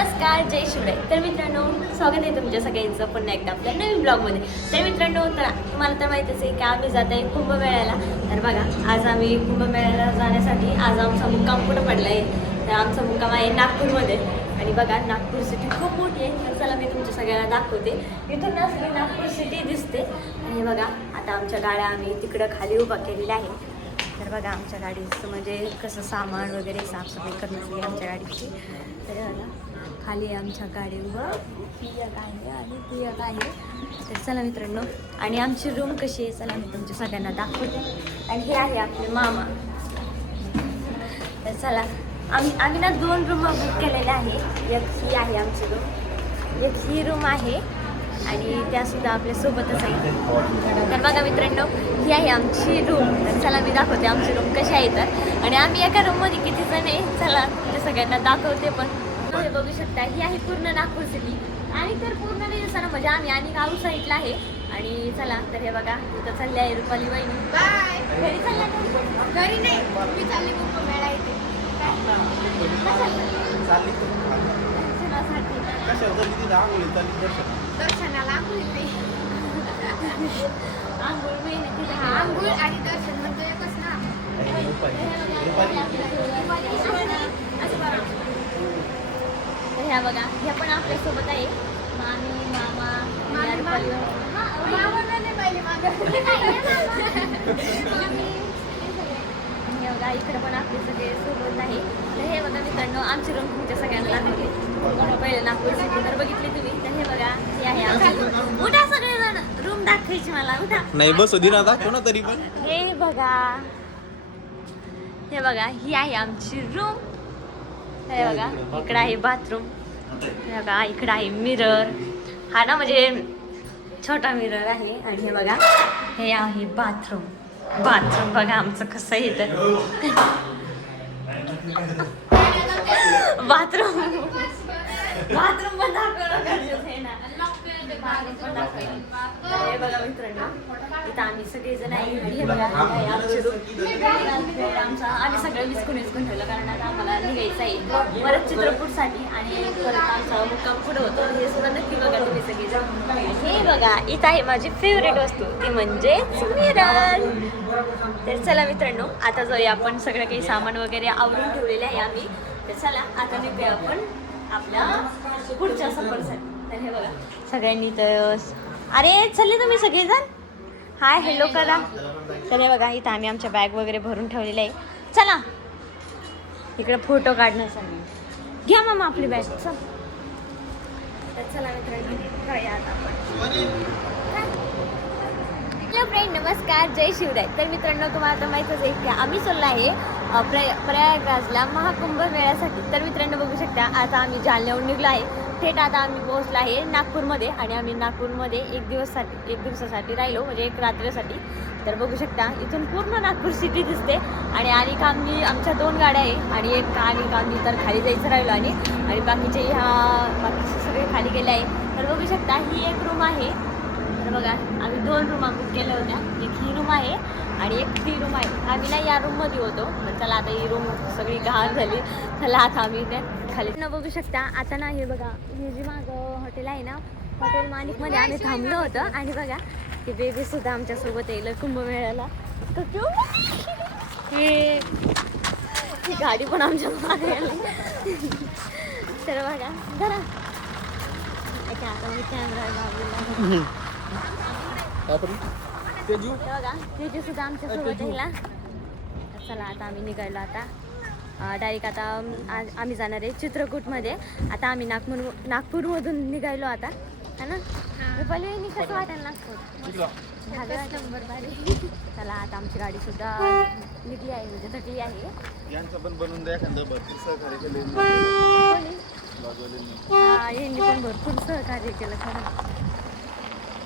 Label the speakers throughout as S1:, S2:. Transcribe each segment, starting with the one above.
S1: नमस्कार जय शिवराय. तर मित्रांनो स्वागत आहे तुमच्या सगळ्यांचं पुन्हा एकदा आपल्या नवीन ब्लॉगमध्ये. तर मित्रांनो तर तुम्हाला तर माहीतच आहे की आम्ही जात आहे कुंभमेळ्याला. तर बघा आज आम्ही कुंभमेळ्याला जाण्यासाठी आज आमचा मुक्काम कुठं पडला आहे तर आमचा मुक्काम आहे नागपूरमध्ये. आणि बघा नागपूर सिटी खूप मोठी आहे. तर चला मी तुमच्या सगळ्यांना दाखवते. इथून ना सगळी नागपूर सिटी दिसते. आणि बघा आता आमच्या गाड्या आम्ही तिकडं खाली उभा केलेल्या आहेत. तर बघा आमच्या गाडीचं म्हणजे कसं सामान वगैरे साफसफाई करणं सगळी आमच्या गाडीची. तर बघा खाली आमच्या गाडीवर पियक आहे आणि पियक आहे. तर चला मित्रांनो आणि आमची रूम कशी आहे? चला मी तुमच्या सगळ्यांना दाखवते. आणि हे आहे आपले मामा. तर चला आम्ही आम्ही ना दोन रूम बुक केलेल्या आहे. एक ही आहे आमची रूम एक ही रूम आहे. आणि त्यासुद्धा आपल्यासोबतच आहे. तर बघा मित्रांनो ही आहे आमची रूम तर चला मी दाखवते आमची रूम कशी आहे तर आणि आम्ही एका रूममध्ये किती जण आहे? चला ते सगळ्यांना दाखवते पण. हे बघू शकता ही आहे पूर्ण नागपूर सिटी आणि तर पूर्ण नाही दिसणार म्हणजे आम्ही आणि गाव साईडला आहे. आणि चला तर हे बगा इथं चालली आहे रुपाली वहिनी.
S2: बाय.
S1: घरी चालल्या का?
S2: घरी नाही मी चालली कुंभमेळा इथे
S3: चालली
S2: आंघोळ
S1: मेहनत
S2: हा. आंघोळ आणि दर्शन म्हणजे एकच ना.
S3: रुपाली. रुपाली.
S1: तर ह्या बघा ह्या पण आपल्यासोबत आहे. मामी मामा. हा, हे बघा इकडे पण आपले सगळे सोबत आहे. तर हे बघा मित्रांनो आमची रूम तुमच्या सगळ्यांना दाखवली पहिले नागपूर तर बघितली तुम्ही. तर हे आहे आमची room. उठा सगळेजण रूम दाखवायची मला.
S3: नाही बसू दिना दाखव ना तरी पण.
S1: हे बघा. हे बघा ही आहे आमची रूम हे बघा इकडे आहे बाथरूम हे बघा इकडे आहे मिरर हा ना म्हणजे छोटा मिरर आहे. आणि हे बघा हे आहे बाथरूम बाथरूम बघा आमचं कसं आहे तर बाथरूम बाथरूम पण दाखवणं गरजेचं आहे ना बाथरूम पण दाखवलं. तर हे बघा मित्रांनो इथं आम्ही सगळेजण आहे आणि आमचा आम्ही सगळं विस्कून विस्कून ठेवलं कारण आता आम्हाला निघायचं आहे परत चित्रपटसाठी आणि परत आमचा मुक्काम पुढं होतो हे सुद्धा नक्की बघा तुम्ही सगळेजण हे बघा इथं आहे माझी फेवरेट वस्तू ती म्हणजे मिरर तर चला मित्रांनो आता जाऊया आपण सगळं काही सामान वगैरे आवरून ठेवलेले आहे आम्ही तर चला आता निघूया आपण आपल्या पुढच्या सफरसाठी तर हे बघा. सगळ्यांनी तर अरे चालले तुम्ही सगळेजण? हाय हॅलो करा. तर हे बघा इथं आम्ही आमच्या बॅग वगैरे भरून ठेवलेलं आहे. चला. इकडे फोटो काढण्यासाठी घ्या मामा आपली बॅग चल. तर चला मित्रांनो हॅलो फ्रेंड नमस्कार. जय शिवराय. तर मित्रांनो तुम्हाला तर माहीतच आहे की आम्ही चाललो आहे अ, प्रया प्रयागराजला महाकुंभ मेळ्यासाठी. तर मित्रांनो बघू शकता आता आम्ही जालन्याहून निघलो आहे. थेट आता आम्ही पोहोचलो आहे नागपूरमध्ये आणि आम्ही नागपूरमध्ये एक दिवससाठी एक दिवसासाठी राहिलो म्हणजे एक रात्रीसाठी. तर बघू शकता इथून पूर्ण नागपूर सिटी दिसते. आणि आणि आम्ही आमच्या दोन गाड्या आहे. आणि एक आणि आम्ही तर खाली जायचं राहिलो आणि आणि बाकीचे ह्या बाकीचे सगळे खाली गेले आहे. तर बघू शकता ही एक रूम आहे. बघा आम्ही दोन रूमा बुक केल्या होत्या. एक ही रूम आहे आणि एक ती रूम आहे. आम्ही ना या रूममध्ये होतो. पण चला आता ही रूम सगळी घाण झाली. चला आता आम्ही ते खाली न बघू शकता आता ना हे बघा हे जे मागं हॉटेल आहे ना हॉटेल मालिकमध्ये आम्ही थांबलो होतं. आणि बघा ते बेबी सुद्धा आमच्यासोबत येईल कुंभमेळ्याला. हे ही गाडी पण आमच्या मागे तर बघा जरा आता मी कॅमेरा लावलेला
S3: तेजू?
S1: हे बघा तेजू सुद्धा आमच्यासोबत आहे ना तर चला आता आम्ही निघालो आता. डायरेक्ट आता आज आम्ही जाणार आहे चित्रकूटमध्ये. आता आम्ही नागपूर नागपूरमधून निघालो आता. है ना? रुपाली कसं वाटेल नागपूर? झालं नंबर भारी. चला आता आमची गाडी सुद्धा निघली आहे म्हणजे थकली आहे.
S3: यांचं पण बनवून द्या एखादं भरपूर सहकार्य केले
S1: कोणी?
S3: बाजूवाल्यांनी.
S1: हा, यांनी पण भरपूर सहकार्य केलं खरं.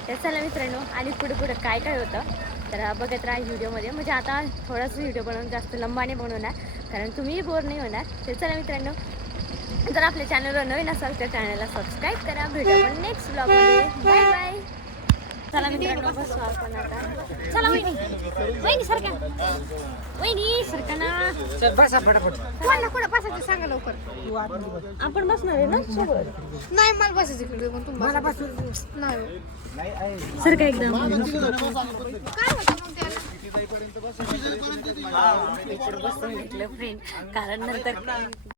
S1: तर चला मित्रांनो आणि पुढे पुढे काय काय होतं तर बघत राहा व्हिडिओमध्ये. म्हणजे आता थोडासा व्हिडिओ बनवून जास्त लंबाने बनवणार कारण तुम्हीही बोर नाही होणार. तर चला मित्रांनो जर आपल्या चॅनलवर नवीन असाल तर चॅनलला सबस्क्राईब करा. भेटू आपण नेक्स्ट ब्लॉगमध्ये बाय बाय चला मित्रांनो बसू आपण आता. चला वहिनी. वहिनी सरका. वहिनी सरका
S4: बसा फटाफट.
S2: कोणाला कुठं बसायचं सांगा लवकर.
S1: आपण बसणार आहे ना सोबत?
S2: नाही मला बसायचं इकडे पण तुम्ही
S4: मला
S2: बसा.
S4: बसून
S2: नाही.
S1: सरका एकदम
S2: काय होतं मग त्याला?
S1: कारण नंतर